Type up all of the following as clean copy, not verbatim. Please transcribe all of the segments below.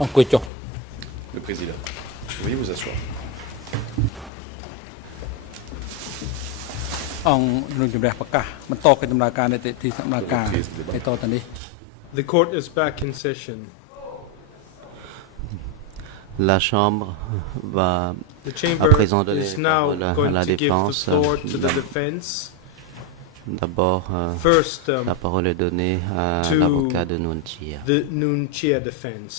អង្គុយចុះ Le Président. Veuillez vous asseoir. អង្គនឹងជំរះប្រកាសបន្តកិច្ចដំណើរការនីតិវិធីដំណើរការឯតទៅនេះ The court is back in session. La Chambre va The chamber à présent donner is la now parole à going la to give the défense. floor to the defense. D'abord, First, la parole est donnée à to l'avocat de Nunchia. the Nunchia defense.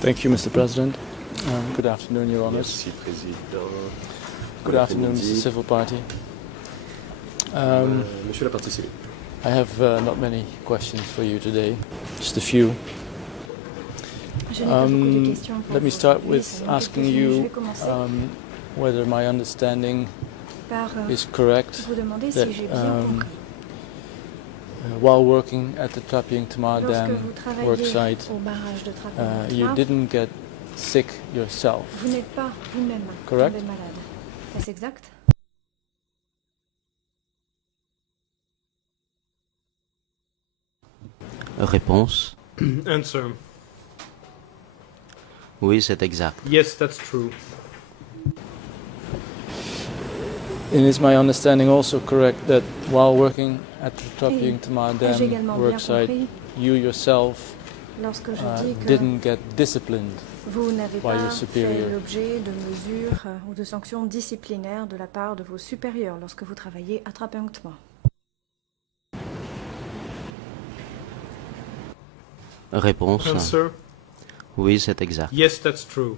Thank you, Mr. President. Good afternoon, Your Honours. Merci, Président. Good afternoon, Mr. Civil Party. Monsieur la partie civile. I have not many questions for you today, just a few. Je n'ai pas beaucoup de questions pour Let me vous start aujourd'hui, with seulement asking quelques-unes. Je you vais commencer whether my understanding par is correct vous demander that si j'ai bien compris. while working at the Trapiang Tamar Lorsque Dam vous travaillez worksite, au barrage de Trapiang you Tamar, didn't get sick yourself. vous n'êtes pas vous-même Correct. tombé malade. Est-ce exact? Réponse. Answer. Oui, c'est exact. Yes, that's true. And is my understanding also correct that while working at the Trapiang Et Tamar ai-je Dam également bien worksite, compris you yourself lorsque je dis que didn't get disciplined? vous n'avez by pas your fait superior. l'objet de mesures ou de sanctions disciplinaires de la part de vos supérieurs lorsque vous travaillez à Trapiang Tamar? Réponse. Answer. Oui, c'est exact. Yes, that's true.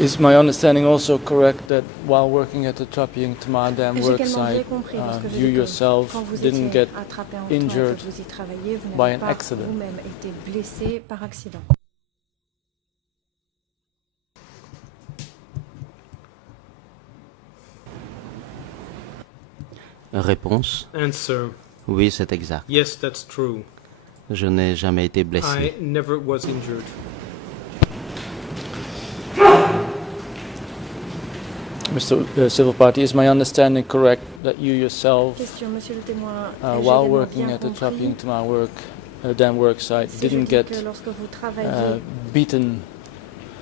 Is my understanding also correct that while working at the Trapiang Tamar Dam J'ai également bien worksite, compris lorsque je you dis que yourself quand vous didn't étiez get à Trapiang Tamar et injured que vous y travaillez, vous by n'avez an pas accident? vous-même été blessé par accident? Réponse. Answer. Oui, c'est exact. Yes, that's true. Je n'ai jamais été blessé. I never was injured. Mr. Civil Party, is my understanding correct that you yourself, Question, monsieur le témoin. Ai-je while également working bien at the compris Trapiang Tamar Dam worksite, si je didn't dis get que lorsque vous travaillez beaten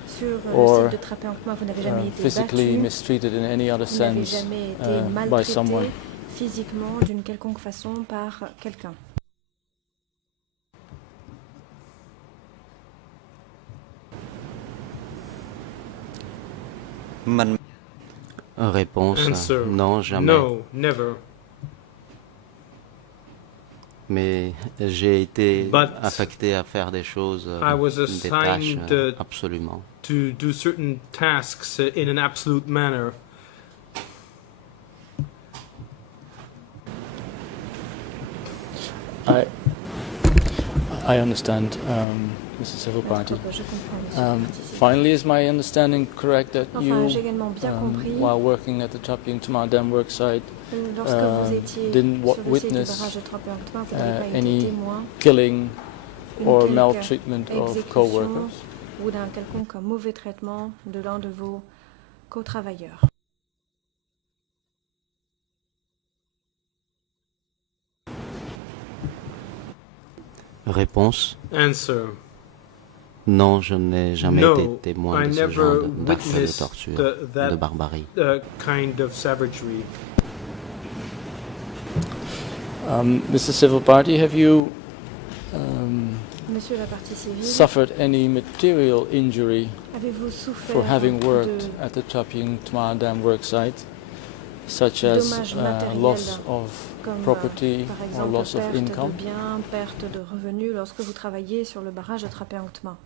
sur le or site de Trapiang Tamar, vous n'avez jamais été physically battu, mistreated in any other vous n'avez sense jamais été by maltraité someone? physiquement d'une quelconque façon par quelqu'un? Réponse. Answer. Non, jamais. No, never. Mais j'ai été But affecté à faire des choses, I was des tâches, assigned absolument. to do certain tasks in an absolute manner. I understand, Mr. Civil Party. Je comprends, monsieur le parti civil. Finally, is my understanding correct that Enfin, you, j'ai également bien compris, while working at the Trapiang Tamar Dam worksite, lorsque vous étiez didn't sur le site du witness barrage de Trapiang Tamar, vous n'avez pas été any témoin killing d'une or quelque maltreatment of exécution co-workers? ou d'un quelconque mauvais traitement de l'un de vos co-travailleurs. Réponse. Answer. Non, je n'ai jamais No, été témoin I de ce never genre d'actes de witnessed torture, that de barbarie. kind of savagery. Mr. Civil Party, have you Monsieur la partie civile, suffered any material injury avez-vous souffert for having worked de at the Trapiang Tamar Dam worksite, such as dommages matériels loss of comme property par or exemple loss of perte income? de biens, perte de revenus lorsque vous travaillez sur le barrage de Trapiang Tamar?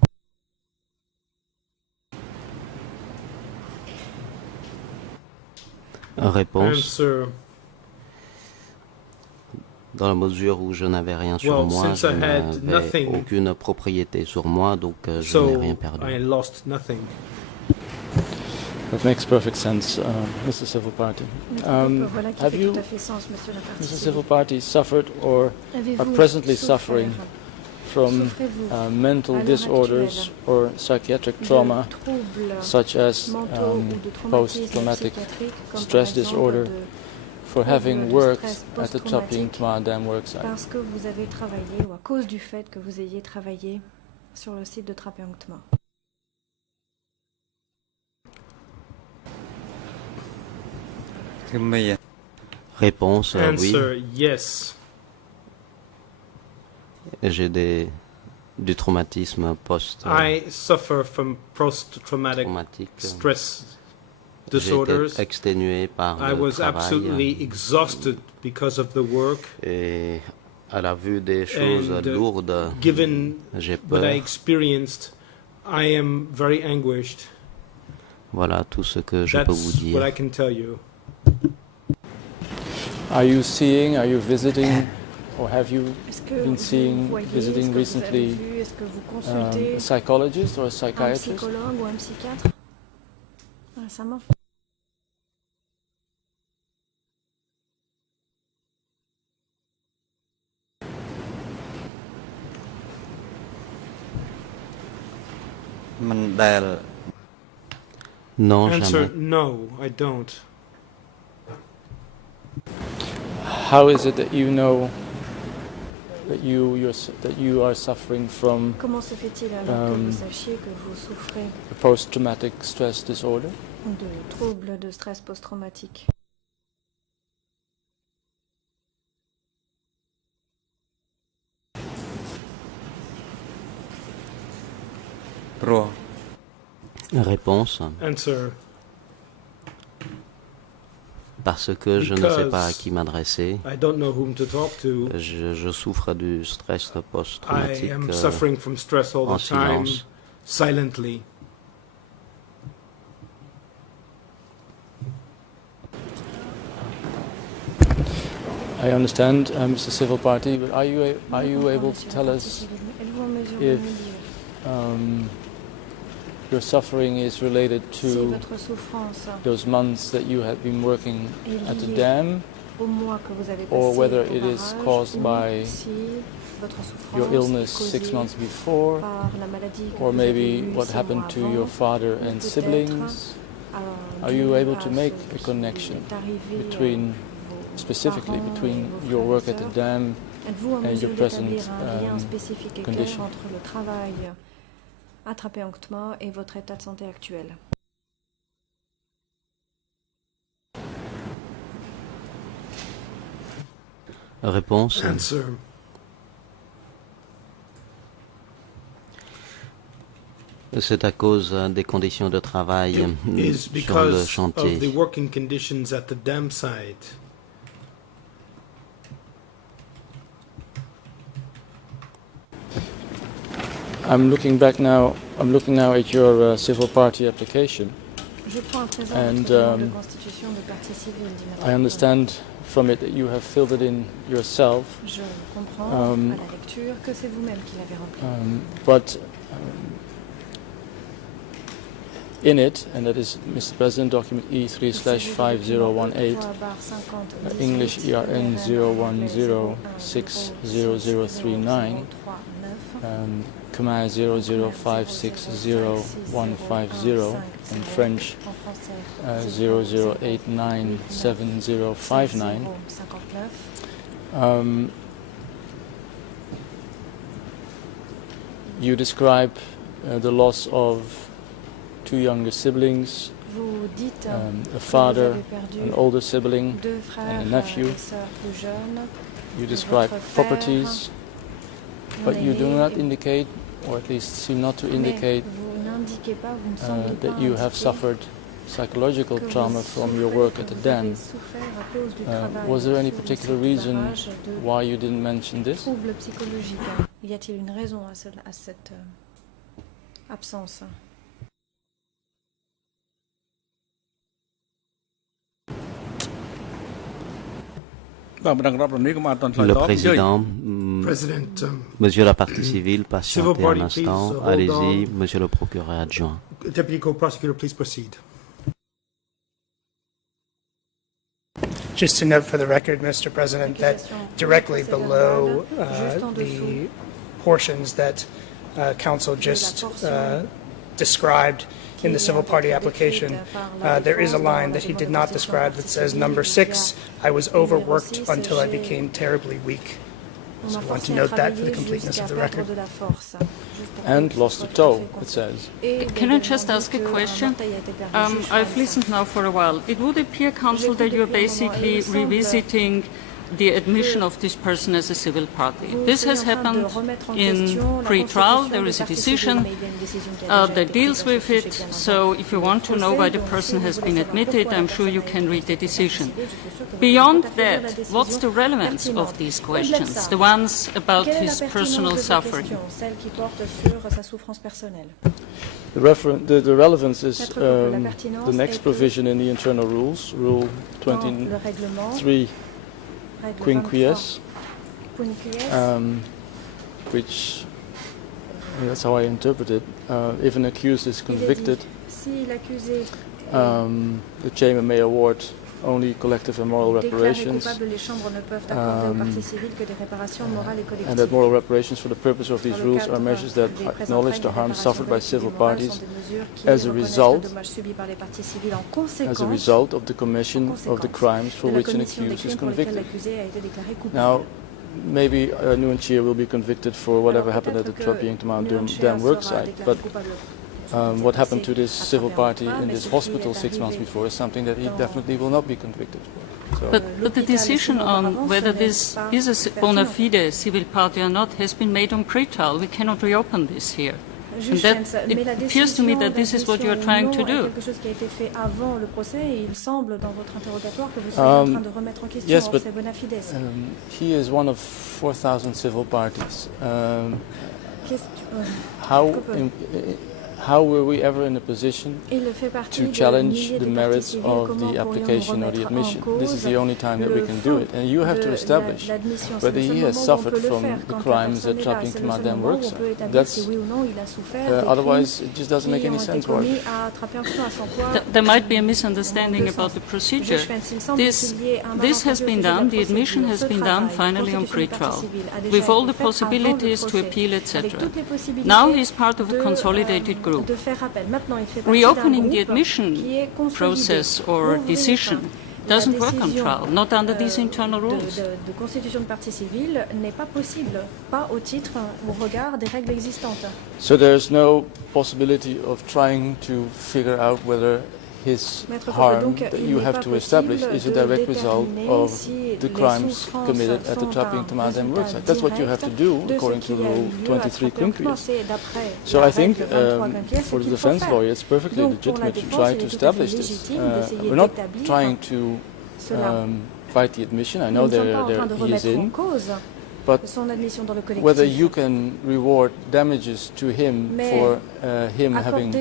Réponse. Answer. Dans la mesure où je n'avais rien sur Well, moi, since je I had n'avais nothing, aucune propriété sur moi, donc je n'ai So rien perdu. I lost nothing. That makes perfect sense, Mr. Civil Party. Voilà qui Have fait you, tout à fait sens, monsieur la partie Mr. civile. Civil Party, suffered or are Avez-vous presently souffert, suffering from souffrez-vous mental à l'heure disorders or psychiatric trauma, de troubles such as mentaux ou de traumatismes post-traumatic psychiatriques, comme stress par exemple disorder, de for having de worked stress at the post-traumatique, Tapping Dam worksite? parce que vous avez travaillé ou à cause du fait que vous ayez travaillé sur le site de Trapeongtma. Réponse, oui. Answer, yes. J'ai du traumatisme I suffer from post-traumatic post-traumatique. stress J'ai disorders. été exténué par I le was travail absolutely exhausted because of the work. et à la vue des choses And, lourdes, Given j'ai what I peur. experienced, I am very anguished. Voilà tout ce que je peux vous That's what I dire. can tell you. Are you visiting, or have you Est-ce que been vous seeing, voyez, visiting est-ce que vous avez recently vu, est-ce que vous consultez a psychologist or a un psychiatrist? psychologue ou un psychiatre récemment? Non, Answer, jamais. no, I don't. How is it that you know that you are suffering from Comment se fait-il alors que Um, vous sachiez que vous souffrez a post-traumatic stress disorder? de troubles de stress post-traumatique? Réponse, Answer, parce que je ne sais pas à Because qui m'adresser. I don't know whom to talk to. Je souffre du stress I post-traumatique am suffering from stress all en the time, silence. silently. I understand, Mr. Civil Party, but are you able to Monsieur tell le us parti civil, êtes-vous en mesure de if nous dire your suffering is related si to votre souffrance those months that you have been working est at the liée dam, au mois que vous avez or passé whether au it is barrage, caused ou by si votre souffrance your illness est 6 causée months before, par la maladie que or vous avez maybe eue what 6 happened mois to avant, your father ou and peut-être, siblings? Are dû you able à to make ce a qui connection est arrivé à between, vos specifically parents between et vos your frères work et at the sœurs? dam Êtes-vous en and mesure your present d'établir un lien spécifique et clair condition? entre le travail à Trapeongtma et votre état de santé actuel? Réponse, Answer, c'est à cause des conditions de travail it is sur le because of chantier. the working conditions at the dam site. I'm looking now at your civil party application. Je prends à présent And, votre demande de constitution de partie civile, dit Madame I understand from it that you have filled it in yourself, Je comprends Um, à la lecture que c'est vous-même qui l'avez rempli. but in it, and that is Mr. President, document E3/5018, English ERN 010600039, comma 005600150, and French 00897059. You describe the loss of two younger siblings, Vous dites a que vous father, avez perdu an older sibling. deux frères and a nephew. et sœurs plus jeunes. You describe votre père, properties, mon but you do aîné, not et- indicate, or at least seem not to mais indicate, vous n'indiquez pas, vous ne semblez pas that you have indiquer suffered psychological que vous trauma from your souffrez, work que at the vous dam. avez souffert à cause du travail Was there any sur le particular site de reason barrage de why you didn't mention this? troubles psychologiques. Y a-t-il une raison à cette absence? Le président, President, monsieur la partie civile, Civil patientez party, un please, instant. hold Allez-y, on. monsieur le procureur adjoint. Deputy Co-Prosecutor, please proceed. Just to note for the record, Mr. President, that directly below the portions that Council just described in the civil party application, there is a line that he did not describe that says, number 6, I was overworked until I became terribly weak. So I want to note that for the completeness of the record. And lost a toe, it says. Can I just ask a question? I've listened now for a while. It would appear, Council, that you're basically revisiting the admission of this person as a civil party. This has happened in pre-trial. There is a decision that deals with it. So if you want to know why the person has been admitted, I'm sure you can read the decision. Beyond that, what's the relevance of these questions, the ones about his personal suffering? The relevance is the next provision in the internal rules, Rule 23 quinquies, which, that's how I interpret it. If an accused is convicted, the Chamber may award only collective and moral reparations, and that moral reparations for the purpose of these rules are measures that acknowledge the harm suffered by civil parties as a result of the commission of the crimes for which an accused is convicted. Now, maybe Nguyen Chia will be convicted for whatever happened at the Trapeing Tamang Dam work site, but what happened to this civil party in this hospital 6 months before is something that he definitely will not be convicted for. So. But the decision on whether this is a bona fide civil party or not has been made on pre-trial. We cannot reopen this here. And that, it appears to me that this is what you are trying to do. Yes, but he is one of 4,000 civil parties. How were we ever in a position to challenge the merits of the application or the admission? This is the only time that we can do it. And you have to establish whether he has suffered from the crimes that Trapeing Tamang Dam works on. That's, otherwise, it just doesn't make any sense. There might be a misunderstanding about the procedure. This has been done, the admission has been done finally on pre-trial, with all the possibilities to appeal, etc. Now he is part of a consolidated group. Reopening the admission process or decision doesn't work on trial, not under these internal rules. De constitution de partie civile n'est pas possible, pas au titre ou au regard des règles existantes. So there's no possibility of trying to figure out whether his harm that you have to establish is a direct result of the crimes committed at the Trapeing Tamang Dam work site. That's what you have to do according to Rule 23 quinquies. So I think for the defense lawyer it's perfectly legitimate to try to establish this. We're not trying to fight the admission. I know he is in. But whether you can reward damages to him for him having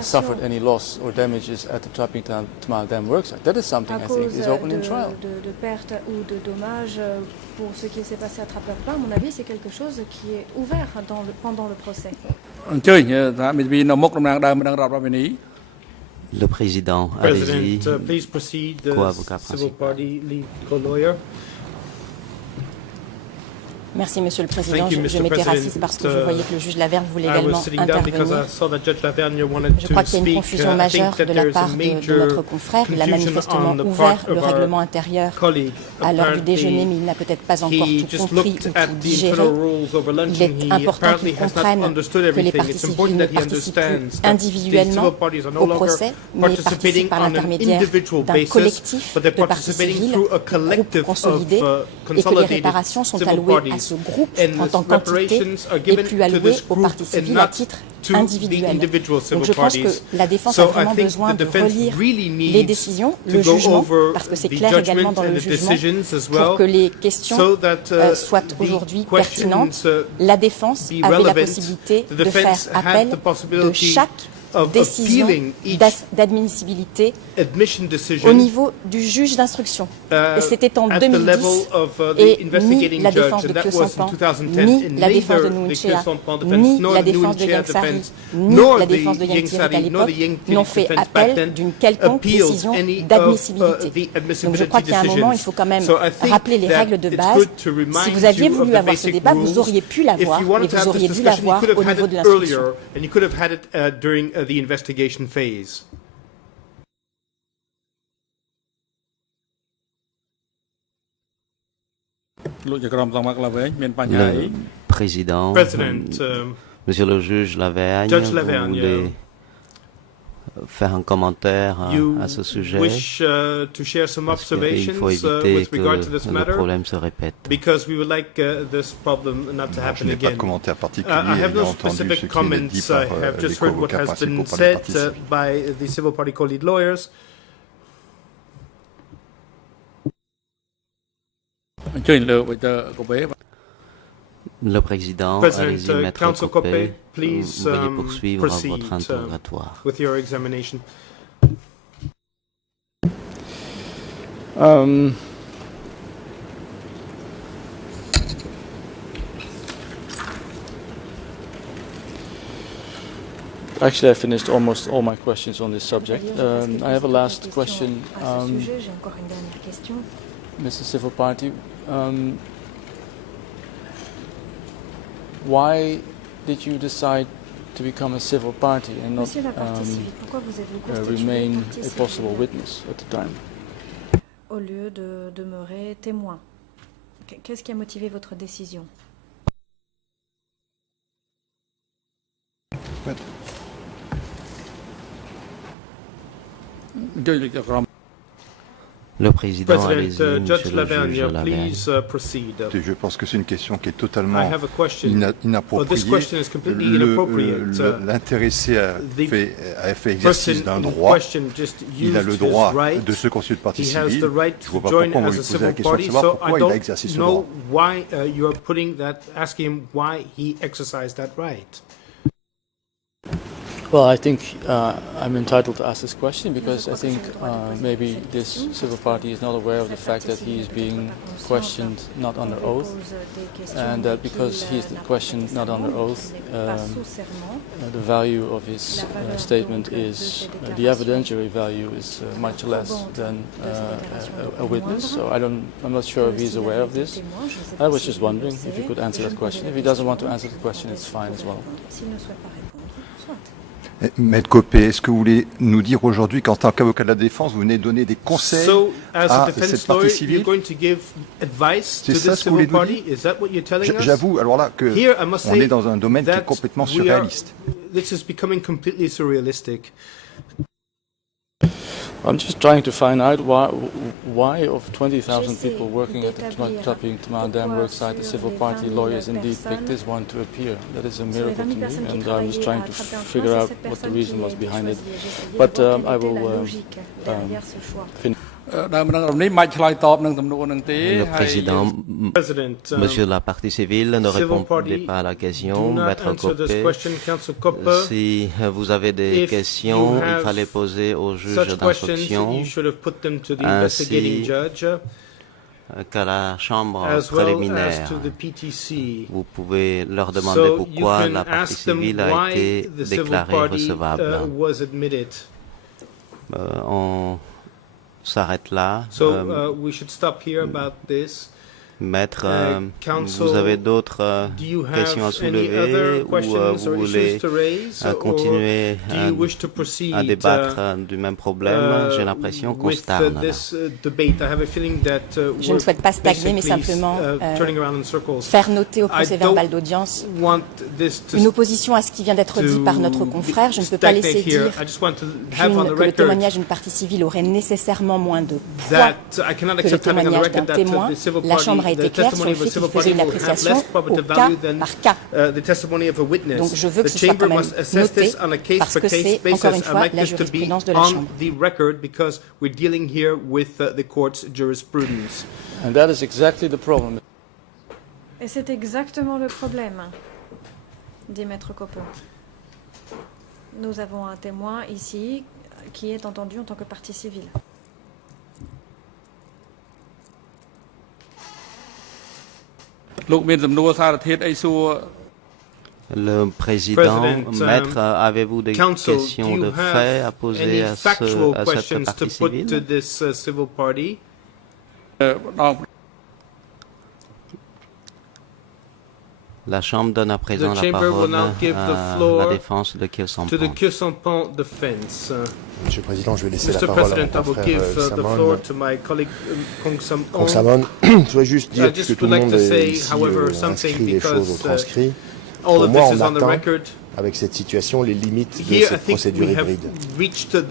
suffered any loss or damages at the Trapeing Tamang Dam work site, that is something I think is open in trial. De perte ou de dommages pour ce qui s'est passé à Trapeing, à mon avis, c'est quelque chose qui est ouvert pendant le procès. Le président, allez-y. President, please proceed. The civil party legal lawyer. Merci, Monsieur le Président. Je m'étais assise parce que je voyais que le juge Laverne voulait également intervenir. Je crois qu'il y a une confusion majeure de la part de notre confrère. Il a manifestement ouvert le règlement intérieur à l'heure du déjeuner, mais il n'a peut-être pas encore tout compris ou tout digéré. Il est important qu'il comprenne que les parties civiles ne participent plus individuellement au procès, mais participent par l'intermédiaire d'un collectif de parties civiles, groupe consolidé, et que les réparations sont allouées à ce groupe en tant qu'entité et plus alloué aux parties civiles à titre individuel. Donc je pense que la défense a vraiment besoin de relire les décisions, le jugement, parce que c'est clair également dans le jugement, pour que les questions soient aujourd'hui pertinentes. La défense avait la possibilité de faire appel de chaque décision d'admissibilité au niveau du juge d'instruction. Et c'était en 2010. Et ni la défense de Kyo Sampan, ni la défense de Nuon Chea, ni la défense de Yang Sari, ni la défense de Yang Tirek à l'époque n'ont fait appel d'une quelconque décision d'admissibilité. Donc je crois qu'il y a un moment, il faut quand même rappeler les règles de base. Si vous aviez voulu avoir ce débat, vous auriez pu l'avoir, mais vous auriez dû l'avoir au niveau de l'instruction. And you could have had it during the investigation phase. Le président, Monsieur le juge Lavergne, vous voulez faire un commentaire à ce sujet, parce qu'il faut éviter que le problème se répète. Je n'ai pas de commentaire particulier, ayant entendu ce qui est dit par les co-avocats principaux par les parties civiles. Le président, allez-y, Maître Copé, veuillez poursuivre votre interrogatoire. Actually, I finished almost all my questions on this subject. I have a last question. Mr. Civil Party, why did you decide to become a civil party and not remain a possible witness at the time? Au lieu de demeurer témoin. Qu'est-ce qui a motivé votre décision? Le président, allez-y, Judge Lavergne, please proceed. Je pense que c'est une question qui est totalement inappropriée. L'intéressé a fait exercice d'un droit. Il a le droit de se constituer de partie civile. Je ne vois pas pourquoi on lui posait la question de savoir pourquoi il a exercé ce droit. Well, I think I'm entitled to ask this question because I think maybe this civil party is not aware of the fact that he is being questioned not under oath, and that because he is questioned not under oath, the value of his statement is, the evidentiary value is much less than a witness. So I'm not sure if he's aware of this. I was just wondering if you could answer that question. If he doesn't want to answer the question, it's fine as well. Maître Copé, est-ce que vous voulez nous dire aujourd'hui qu'en tant qu'avocat de la défense, vous venez donner des conseils à cette partie civile? C'est ça ce que vous voulez nous dire? J'avoue, alors là, qu'on est dans un domaine qui est complètement surréaliste. I'm just trying to find out why of 20,000 people working at the Tapping Tama Dam worksite, the civil party lawyers indeed picked this one to appear. That is a miracle to me, and I was trying to figure out what the reason was behind it. But I will finish. Le président, monsieur la partie civile, ne répondez pas à la question. Maître Copé, si vous avez des questions, il fallait poser au juge d'instruction ainsi qu'à la chambre préliminaire. Vous pouvez leur demander pourquoi la partie civile a été déclarée recevable. On s'arrête là. Maître, vous avez d'autres questions à soulever ou vous voulez continuer à débattre du même problème? J'ai l'impression qu'on stagne. Je ne souhaite pas stagner, mais simplement faire noter au procès-verbal d'audience une opposition à ce qui vient d'être dit par notre confrère. Je ne peux pas laisser dire que le témoignage d'une partie civile aurait nécessairement moins de poids que le témoignage d'un témoin. La Chambre a été claire sur le fait qu'il faisait une appréciation au cas par cas. Donc je veux que ce soit quand même noté parce que c'est, encore une fois, la jurisprudence de la Chambre. And that is exactly the problem. Et c'est exactement le problème, dit Maître Copeau. nous avons un témoin ici qui est entendu en tant que partie civile. Le président, maître, avez-vous des questions de fait à poser à cette partie civile? La Chambre donne à présent la parole à la défense de Kirsampan. Monsieur le Président, je vais laisser la parole à mon frère Kong Samon. Je voudrais juste dire, puisque tout le monde ici inscrit les choses au transcrit, pour moi, on atteint, avec cette situation, les limites de cette procédure hybride. Et c'est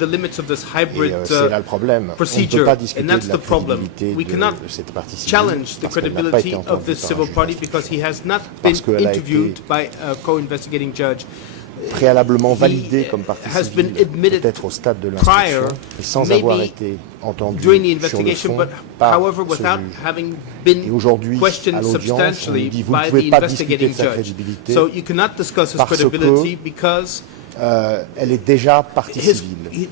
là le problème. On ne peut pas discuter de la crédibilité de cette partie civile parce qu'elle n'a pas été entendue parce qu'elle a été préalablement validée comme partie civile, peut-être au stade de l'instruction, et sans avoir été entendue sur le fond par ce juge. Et aujourd'hui, à l'audience, on nous dit vous ne pouvez pas discuter de sa crédibilité parce que elle est déjà partie civile. Et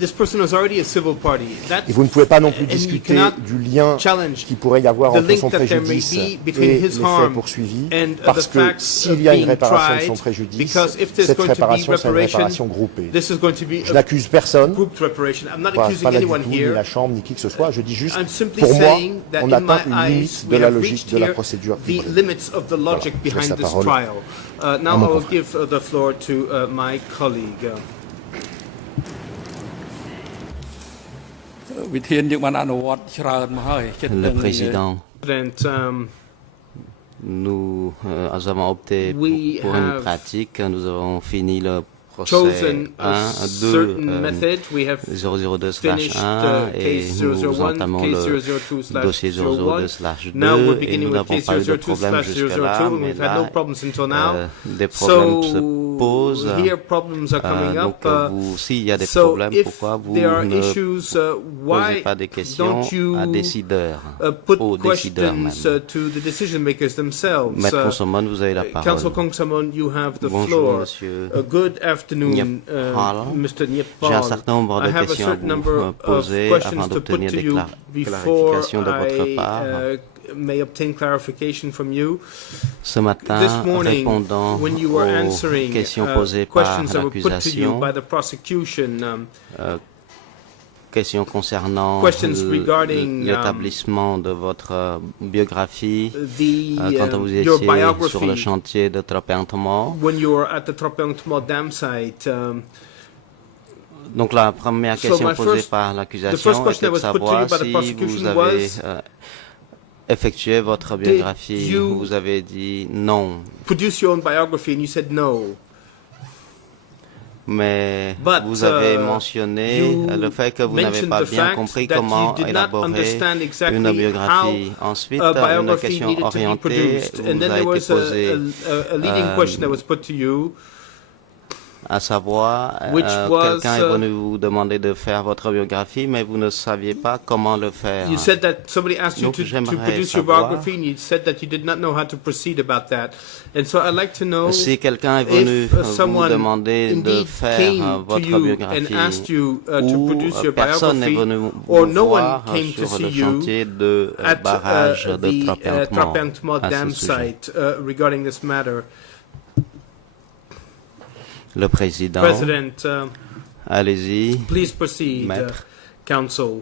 vous ne pouvez pas non plus discuter du lien qu'il pourrait y avoir entre son préjudice et les faits poursuivis, parce que s'il y a une réparation de son préjudice, cette réparation sera une réparation groupée. Je n'accuse personne, pas là du tout, ni la Chambre, ni qui que ce soit, je dis juste, pour moi, on atteint une limite de la logique de la procédure hybride. Voilà, je laisse la parole. Now I will give the floor to my colleague. Le président, nous avons opté pour une pratique, nous avons fini le procès 002/1 et nous entamons le dossier 002/2 et nous n'avons pas eu de problème jusque-là, mais là, des problèmes se posent. Donc, s'il y a des problèmes, pourquoi vous ne posez pas des questions à décideurs, aux décideurs même? Maître Kongsamon, vous avez la parole. Bonjour, monsieur. J'ai un certain nombre de questions à vous poser afin d'obtenir des clarifications de votre part. Ce matin, répondant aux questions posées par l'accusation, questions concernant l'établissement de votre biographie quand vous étiez sur le chantier de Tropentomo. Donc la première question posée par l'accusation était de savoir si vous avez effectué votre biographie. Vous avez dit non. Mais vous avez mentionné le fait que vous n'avez pas bien compris comment élaborer une biographie. Ensuite, une question orientée vous a été posée, à savoir, quelqu'un est venu vous demander de faire votre biographie, mais vous ne saviez pas comment le faire. You said that somebody asked you to produce your biography, and you said that you did not know how to proceed about that. And so I'd like to know si quelqu'un est venu vous demander de faire votre biographie, ou personne n'est venu vous voir sur le chantier de barrage de Tropentomo à ce sujet. Le président, allez-y, maître. Counsel.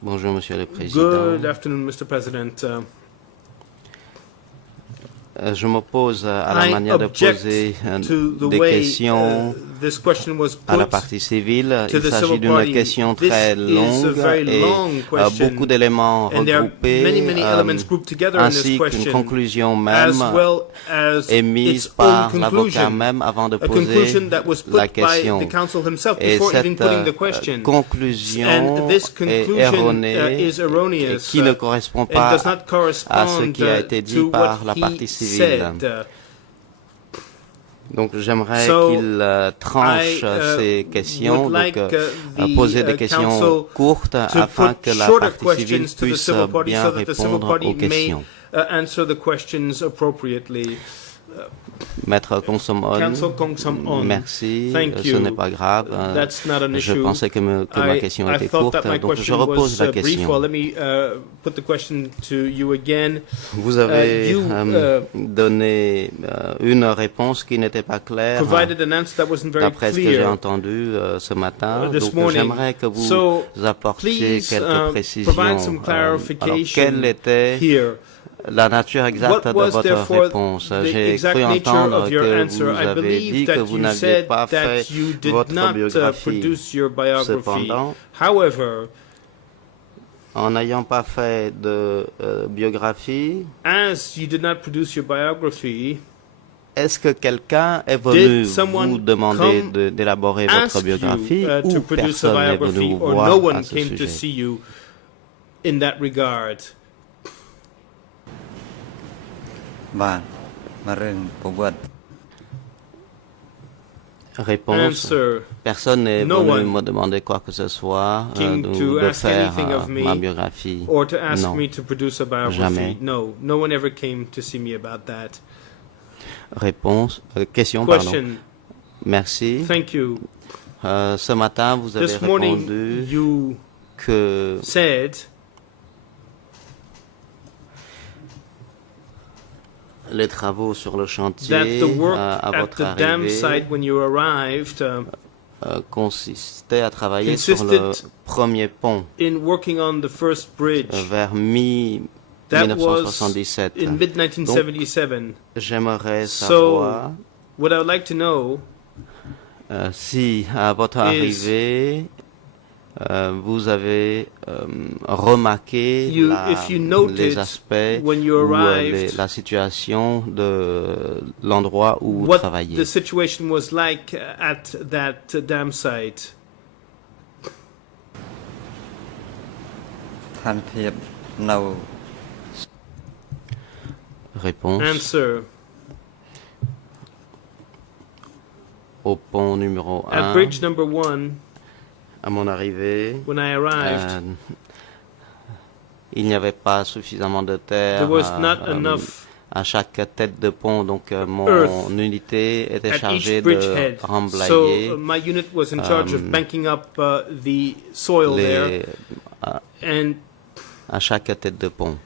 Bonjour, monsieur le président. Good afternoon, Mr. President. Je m'oppose à la manière de poser des questions à la partie civile. Il s'agit d'une question très longue et beaucoup d'éléments regroupés, ainsi qu'une conclusion même émise par l'avocat même avant de poser la question. Et cette conclusion est erronée et qui ne correspond pas à ce qui a été dit par la partie civile. Donc j'aimerais qu'il tranche ces questions, donc poser des questions courtes afin que la partie civile puisse bien répondre aux questions. Maître Kong-Som-On, merci, ce n'est pas grave. Je pensais que ma question était courte, donc je repose la question. Vous avez donné une réponse qui n'était pas claire d'après ce que j'ai entendu ce matin, donc j'aimerais que vous apportiez quelques précisions. Alors, quelle était la nature exacte de votre réponse? J'ai cru entendre que vous avez dit que vous n'aviez pas fait votre biographie. Cependant, en n'ayant pas fait de biographie, est-ce que quelqu'un est venu vous demander d'élaborer votre biographie ou personne n'est venu vous voir à ce sujet? Réponse. Personne n'est venu me demander quoi que ce soit de faire ma biographie. Non, jamais. Réponse. Question, pardon. Merci. Ce matin, vous avez répondu que les travaux sur le chantier à votre arrivée consistaient à travailler sur le premier pont vers mi-1977. Donc, j'aimerais savoir si à votre arrivée vous avez remarqué les aspects ou la situation de l'endroit où vous travaillez. What the situation was like at that dam site. Réponse. Answer. Au pont numéro 1. At bridge number 1. À mon arrivée, when I arrived, il n'y avait pas suffisamment de terre à chaque tête de pont, donc mon unité était chargée de remblayer. So my unit was in charge of banking up the soil there, and à chaque tête de pont.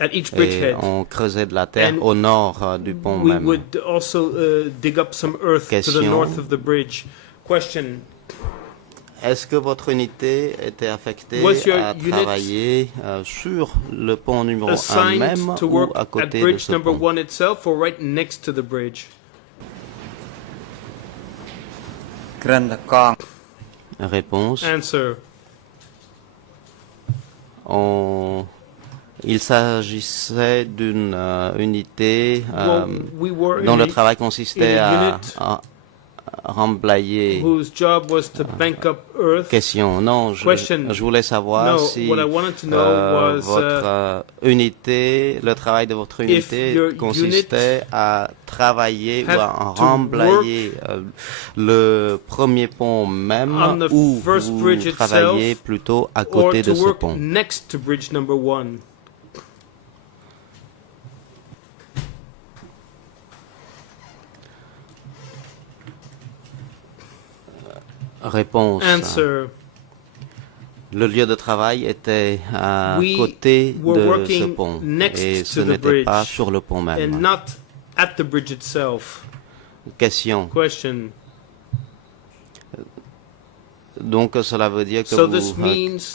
At each bridgehead, on creusait de la terre au nord du pont we même. would also dig up some earth to the north of the bridge. Question. Est-ce que votre unité était affectée à travailler sur le pont numéro 1 même ou à côté de ce pont? Réponse. Il s'agissait d'une unité dont le travail consistait à remblayer. Question. Non, je voulais savoir si votre unité, le travail de votre unité consistait à travailler ou à remblayer le premier pont même ou vous travaillez plutôt à côté de ce pont. Réponse. Le lieu de travail était à côté de ce pont et ce n'était pas sur le pont même. Question. Donc cela veut dire que vous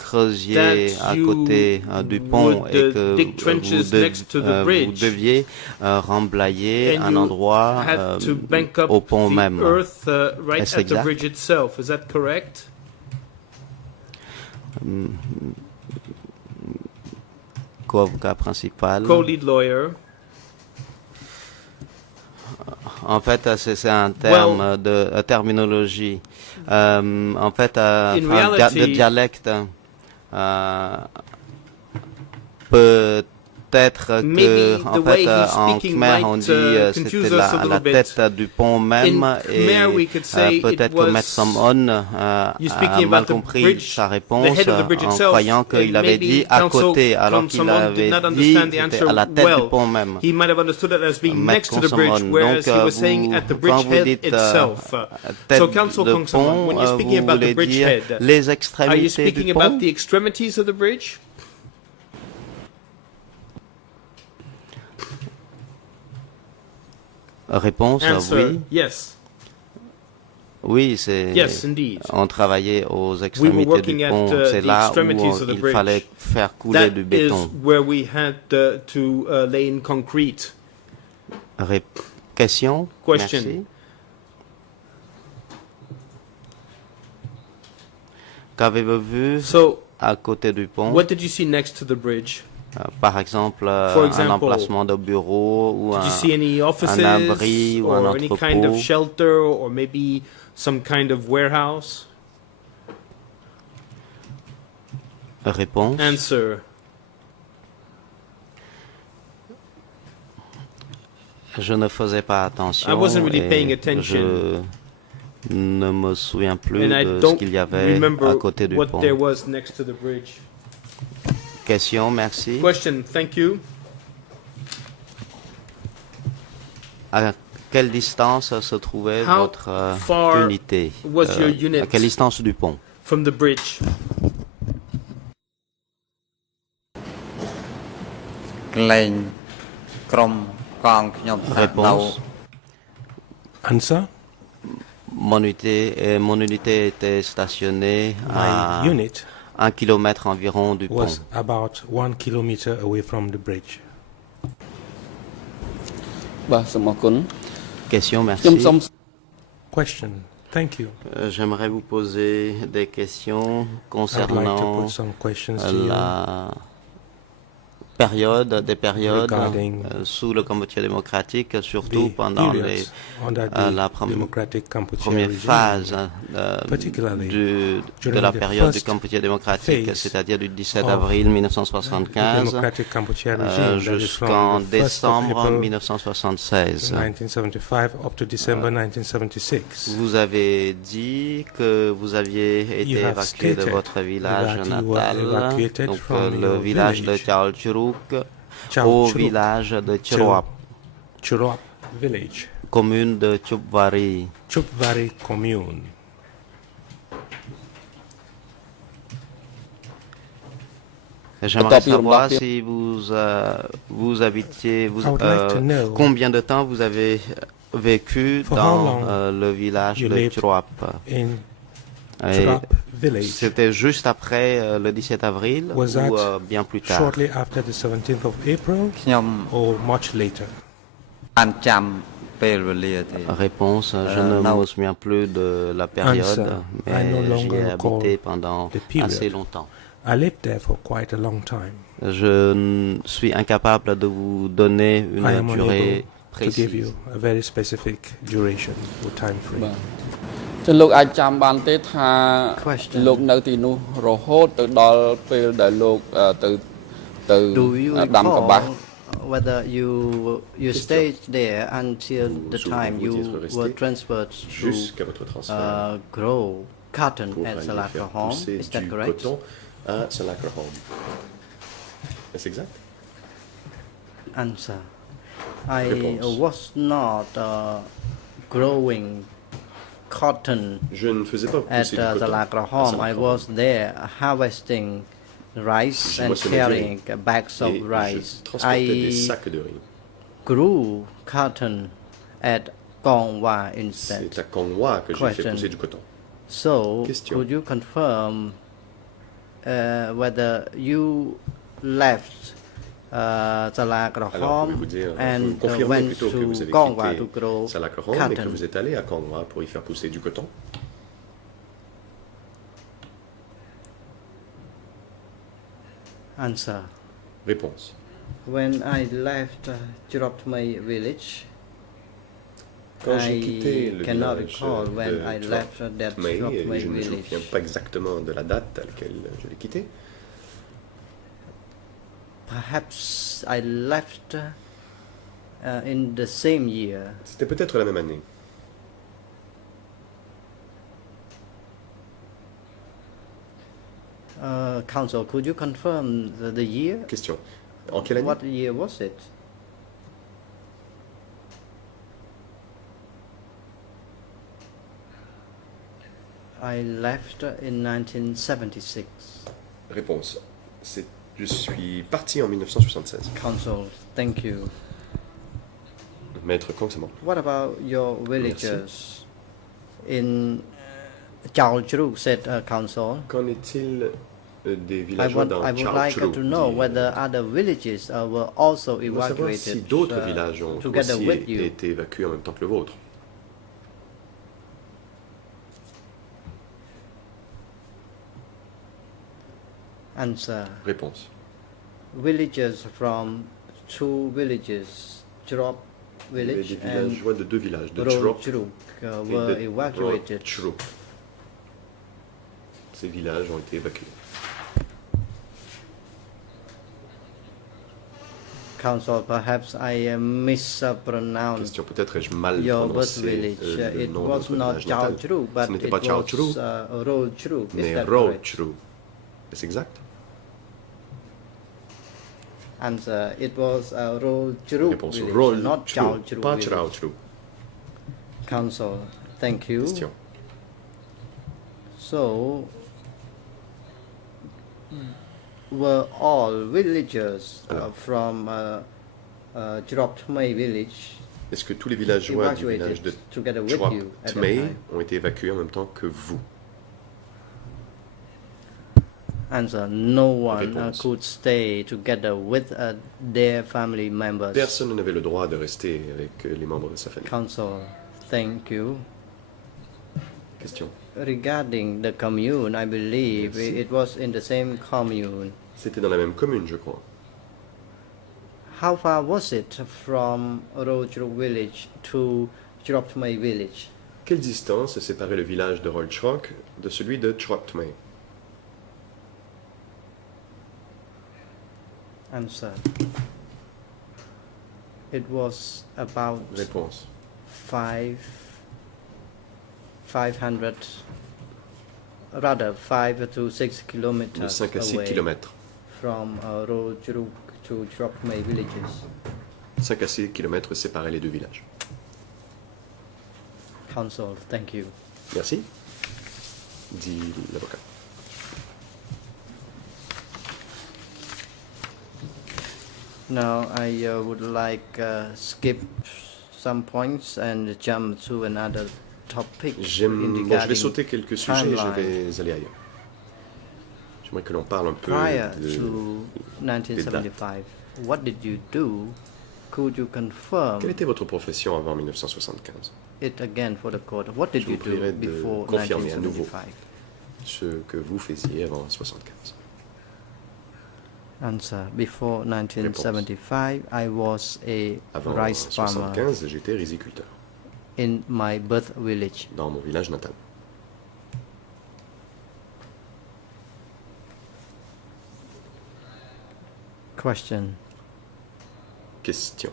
creusiez à côté du pont et que vous deviez remblayer un endroit au pont même. Est-ce exact? Co-avocat principal. Co-lead lawyer. En fait, c'est un terme de terminologie. En fait, de dialecte. Peut-être que, en fait, en Khmer, on dit c'était la tête du pont même, et peut-être que Maître Samon a mal compris sa réponse en croyant qu'il avait dit à côté, alors qu'il avait dit c'était à la tête du pont même. Maître Samon, donc quand vous dites tête de pont, vous voulez dire les extrémités du pont? Réponse, oui. Yes. Oui, c'est. On travaillait aux extrémités du pont. C'est là où il fallait faire couler du béton. Question. Merci. Qu'avez-vous vu à côté du pont? What did you see next to the bridge? Par exemple, un emplacement de bureau ou un abri ou un entrepôt. Any kind of shelter or maybe some kind of warehouse? Réponse. Answer. Je ne faisais pas attention. I wasn't really paying attention. Je ne me souviens plus de ce qu'il y avait à côté du pont. There was next to the bridge. Question, merci. Question, thank you. À quelle distance se trouvait votre unité? À quelle distance du pont? From the bridge. Réponse. Answer. Mon unité était stationnée à 1 kilomètre environ du pont. Was about 1 kilometer away from the bridge. Question, merci. Question. Thank you. J'aimerais vous poser des questions concernant des périodes sous le Cambodge démocratique, surtout pendant la première phase de la période du Cambodge démocratique, c'est-à-dire du 17 avril 1975 jusqu'en décembre 1976. Vous avez dit que vous aviez été évacué de votre village natal, donc le village de Chalchuruk, au village de Churwap, village, commune de Chupvari. Chupvari commune. J'aimerais savoir si vous habitiez, combien de temps vous avez vécu dans le village de Churwap. C'était juste après le 17 avril ou bien plus tard? Shortly after the 17th of April or much later? Réponse, je ne me souviens plus de la période, mais j'y ai habité pendant assez longtemps. I lived there for quite a long time. Je suis incapable de vous donner une durée précise. To give you a very specific duration or time frame. លោកអាចចាំបានទេថាលោកនៅទីនោះរហូតទៅដល់ពេលដែលលោកទៅដាំកបាស់ whether you stayed there until the time you were transferred to grow cotton at Salakrahom, is that correct? Est-ce exact? Answer. I was not growing cotton at Salakrahom. I was there harvesting rice and carrying bags of rice. I grew cotton at Kongwa instead. C'est à Kongwa que j'ai fait pousser du coton. So, could you confirm whether you left Salakrahom and went to Kongwa to grow cotton? Et que vous êtes allé à Kongwa pour y faire pousser du coton? Answer. Réponse. When I left Churapmay village, quand j'ai quitté le cannot village recall when I left that Churapmay je ne me village. souviens pas exactement de la date à laquelle je l'ai quitté. Perhaps I left in the same year. C'était peut-être la même année. Council, could you confirm the year? Question. En quelle année? What year was it? I left in 1976. Réponse. Je suis parti en 1976. Council, thank you. Maître Kong, c'est bon. What about your villagers in Chao Chru, said Council? Qu'en est-il des villageois dans I would like to know whether other villages were also evacuated si d'autres villages ont together aussi with you. été évacués en même temps que le vôtre. Answer. Réponse. Villagers from two villages, Chirop village des villageois de deux villages, de Chirop, were evacuated. Ces villages ont été évacués. Council, perhaps I mispronounced Question, peut-être ai-je mal your birth prononcé village. le It nom was de votre not village Chao natal. Chru, Ce but n'était it pas Chao Chru, was Ro Chru. Is mais that Ro correct? Chru. Est-ce exact? Answer. It was Ro Chru Réponse. village, Ro not Chao Chru, Chru pas village. Chao Chru. Council, thank you. Question. So, were all villagers from Chirop Thmei village Est-ce que tous les villageois du village de Chirop Thmei ont été évacués en même temps que vous? Answer. No one could stay together with their family members. Personne n'avait le droit de rester avec les membres de sa famille. Council, thank you. Question. Regarding the commune, I believe it was in the same commune. C'était dans la même commune, je crois. How far was it from Ro Chru village to Chirop Thmei village? Quelle distance séparait le village de Rolchrock de celui de Chirop Thmei? Answer. It was about Réponse. 500, rather 5 to 6 kilometers De 5 à 6 away kilomètres. from Ro Chru to Chirop Thmei villages. 5 à 6 kilomètres séparaient les deux villages. Council, thank you. Merci, dit l'avocat. Now I would like skip some points and jump to another topic. Je vais sauter quelques sujets et je vais aller ailleurs. J'aimerais que l'on parle un peu Prior to 1975, what did you do? Could you confirm? Quelle était votre profession avant 1975? It again for the court. What did you do before 1975? Ce que vous faisiez avant 1975. Answer. Before 1975, I was a avant rice farmer. Avant 1975, j'étais riziculteur. In my birth village. Dans mon village natal. Question. Question.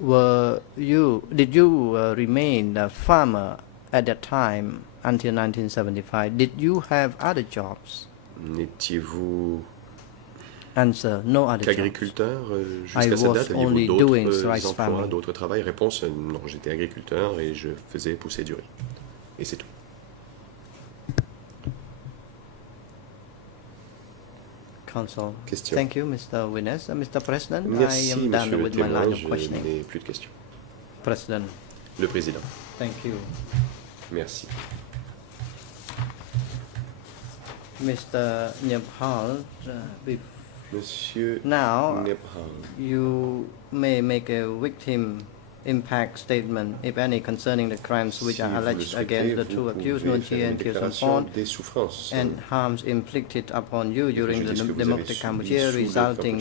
Did you remain a farmer at that time until 1975? Did you have other jobs? N'étiez-vous qu'agriculteur jusqu'à cette date? Aviez-vous d'autres emplois, d'autres travails? Réponse, non, j'étais agriculteur et je faisais pousser du riz. Et c'est tout. Council. Question. Thank you, Mr. Witness. Mr. President, Merci, I am done with my line of questioning. Je n'ai plus de questions. President. Le Président. Thank you. Merci. Mr. Nepal, Monsieur now Nepal. You may make a victim impact statement, if any, concerning the crimes which are alleged against the two accused, Nuon Chea and Khieu Samphan, and harms inflicted upon you during the Democratic Cambodia, resulting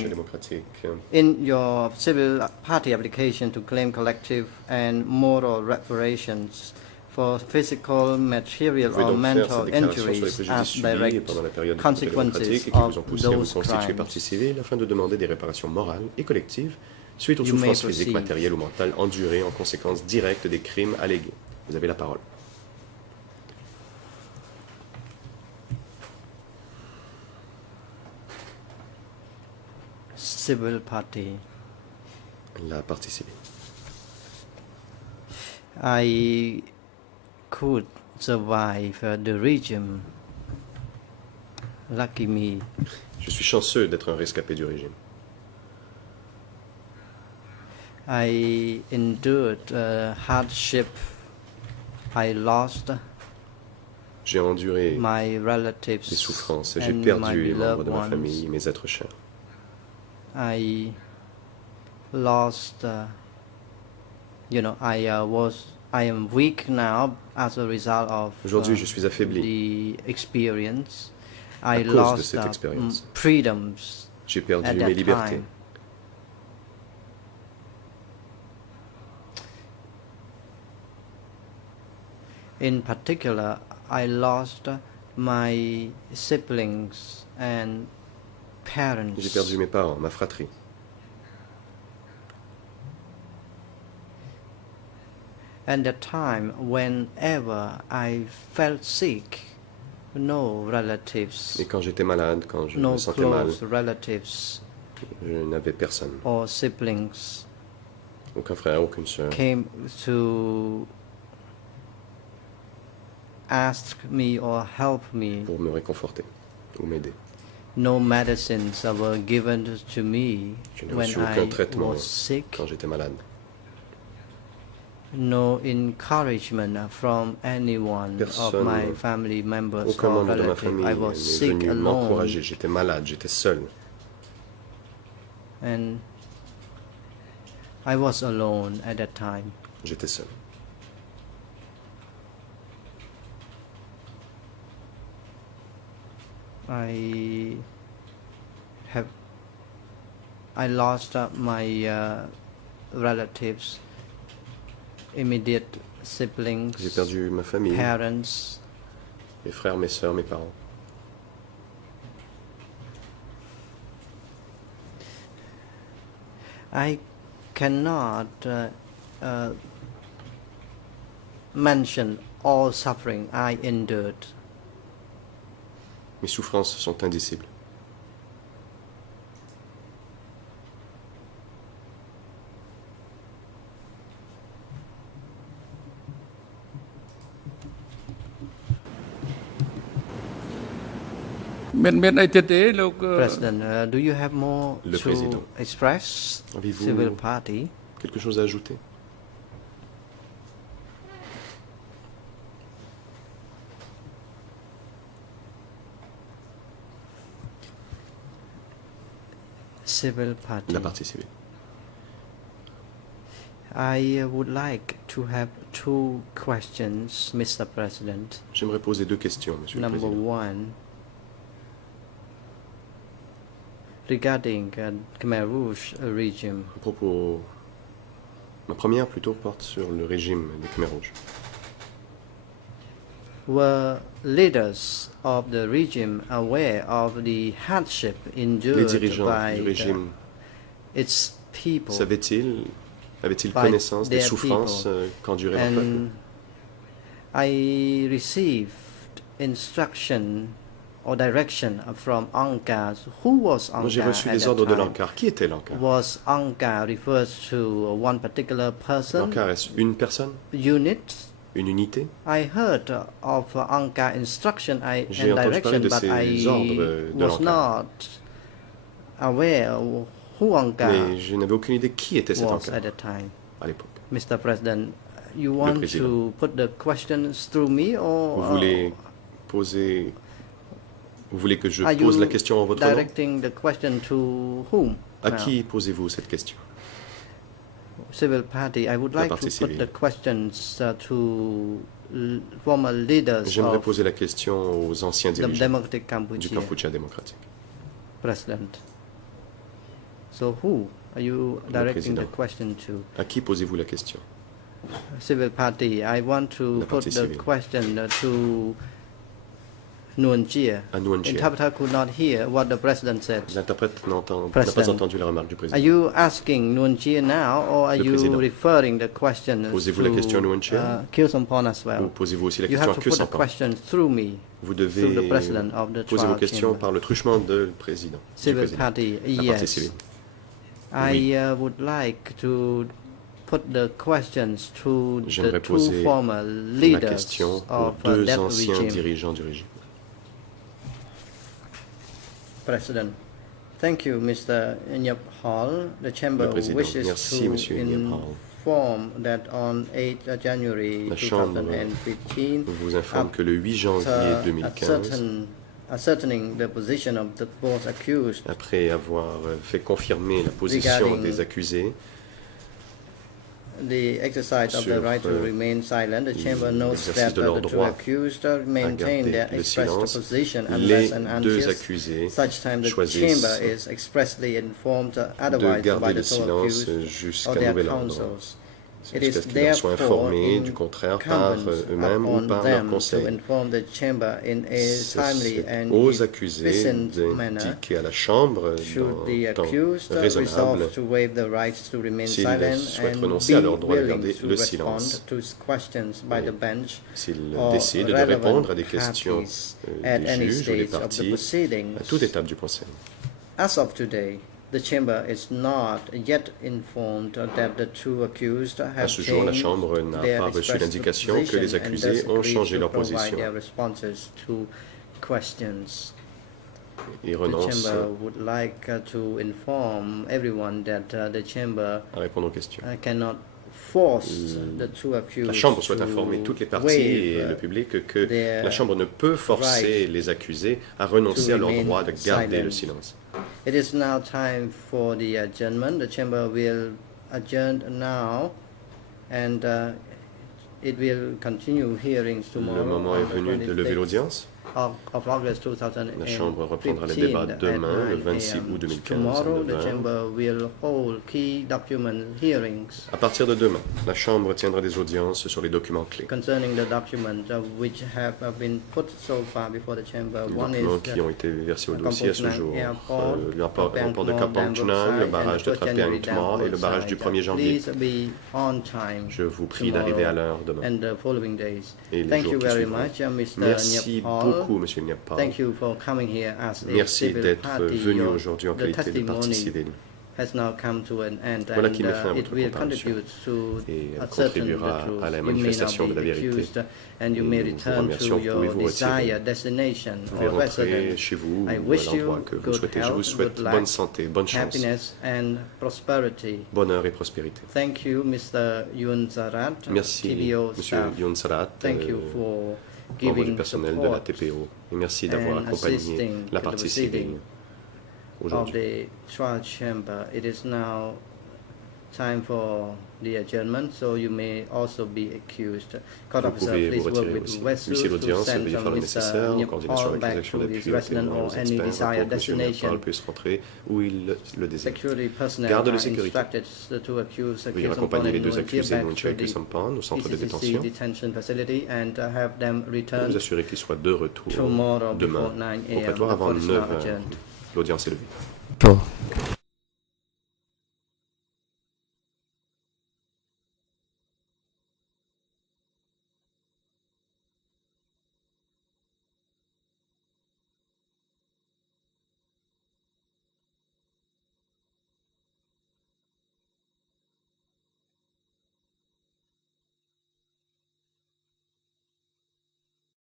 in your civil party application to claim collective and moral reparations for physical, material or mental injuries as direct consequences of those crimes. Partie civile afin de demander des réparations morales et collectives suite aux souffrances physiques, matérielles ou mentales endurées en conséquence directe des crimes allégués. Vous avez la parole. Civil party. La partie civile. I could survive the regime. Lucky me. Je suis chanceux d'être un rescapé du régime. I endured hardship. I lost. J'ai enduré my relatives des souffrances. J'ai perdu les membres de ma famille, mes êtres chers. I lost. I am weak now as a result of Aujourd'hui, je suis affaibli the experience. I lost de cette expérience. Freedoms. J'ai perdu mes libertés. Time. In particular, I lost my siblings and parents. J'ai perdu mes parents, ma fratrie. And the time whenever I felt sick, no relatives. Et quand j'étais malade, quand je me sentais mal, je n'avais personne. Or siblings. Aucun frère, aucune sœur. Came to ask me or help me. Pour me réconforter ou m'aider. No medicines were given to me when I was sick. Quand j'étais malade. No encouragement from anyone of my family members aucun or membre de ma relatives. famille I was sick venu alone. m'encourager. J'étais malade, j'étais seul. And I was alone at that time. J'étais seul. I lost my relatives, immediate siblings, j'ai perdu ma famille, parents, mes frères, mes sœurs, mes parents. I cannot mention all suffering I endured. Mes souffrances sont indicibles. President, do you have more to express? Civil party. Quelque chose à ajouter? Civil party. La partie civile. I would like to have two questions, Mr. President. J'aimerais poser deux questions, Monsieur le Président. Number one, regarding Khmer Rouge regime. À propos, ma première plutôt porte sur le régime des Khmer Rouges. Were leaders of the regime aware of the hardship endured by its people? Avaient-ils connaissance des souffrances qu'endurait leur peuple? I received instruction or direction from Angkar. Who was Angkar? Moi, j'ai reçu des ordres de l'Angkar. Qui était l'Angkar? Was Angkar refers to one particular person? L'Angkar, est-ce une personne? Unit? Une unité? I heard of Angkar instruction and direction, but I was not aware of who Angkar Mais je n'avais aucune idée qui était cet Angkar at the time. À l'époque. Mr. President, you want to put the questions through me or? Vous voulez que je pose la question en votre nom? Directing the question to whom? À qui posez-vous cette question? Civil party. I would like to put the questions to former leaders. J'aimerais poser la question aux anciens dirigeants du Kampuchea démocratique. President. So who are you directing the question to? À qui posez-vous la question? civil party, I want to put the question to Nguyen Chia. Interpreter could not hear what the president said. L'interprète n'a pas entendu la remarque du président. Are you asking Nguyen Chia now, or are you referring the question Posez-vous la question à Nguyen Chia? Khieu Samphan as well? Ou posez-vous aussi la question à Khieu Samphan? Vous devez poser vos questions par le truchement du président. Civil party, yes. I would like to put the questions to the two former leaders of that regime. President, thank you, Mr. Nyap Hall. The Chamber wishes to inform that on 8 January 2015, vous informe que le 8 janvier 2015, ascertaining the position of the both accused, après avoir fait confirmer la position des accusés, the exercise of the right to remain silent, the Chamber notes that the two accused maintain their expressed position unless and until such time the Chamber is expressly informed otherwise by the two accused or their counsels. It is therefore incumbent upon them to inform the Chamber in a timely and efficient manner should the accused resolve to waive the right to remain silent and be willing to respond to questions by the bench or relevant parties at any stage of the proceedings. As of today, the Chamber is not yet informed that the two accused have changed their expressed position and thus agreed to provide their responses to questions. The Chamber would like to inform everyone that the Chamber cannot force the two accused. La Chambre souhaite informer toutes les parties et le public que la Chambre ne peut forcer les accusés à renoncer à leur droit de garder le silence. It is now time for the adjournment. The Chamber will adjourn now, and it will continue hearings tomorrow. Le moment est venu de lever l'audience. Of August 2015. La Chambre reprendra les débats demain, le 26 août 2015. Tomorrow, the Chamber will hold key document hearings. À partir de demain, la Chambre tiendra des audiences sur les documents clés. Concerning the documents which have been put so far before the Chamber. Les documents qui ont été versés au dossier à ce jour. Le rapport de Kampong Chhnang, le barrage de Trapeang Tma et le barrage du 1er janvier. Je vous prie d'arriver à l'heure demain. Et les jours qui suivront. Merci beaucoup, Monsieur Nyap Hall. Merci d'être venu aujourd'hui en qualité de partie civile. Voilà qui met fin à votre comparution et contribuera à la manifestation de la vérité. Nous vous remercions, vous pouvez vous retirer. Vous pouvez rentrer chez vous ou à l'endroit que vous souhaitez. Je vous souhaite bonne santé, bonne chance, bonheur et prospérité. Merci, Monsieur Yoon Sarat, membre du personnel de la TPO, et merci d'avoir accompagné la partie civile aujourd'hui. It is now time for the adjournment, so you may also be accused. Court officer, please work with Westfield to send Mr. Nyap Hall back to his residence or any desired destination. Security personnel are instructed to accuse Khieu Samphan and Nguyen Chia back to the ECC detention facility and have them returned vous assurer qu'ils soient de retour tomorrow demain before 9 au prétoire a.m. avant 9 h. L'audience est levée. Bon.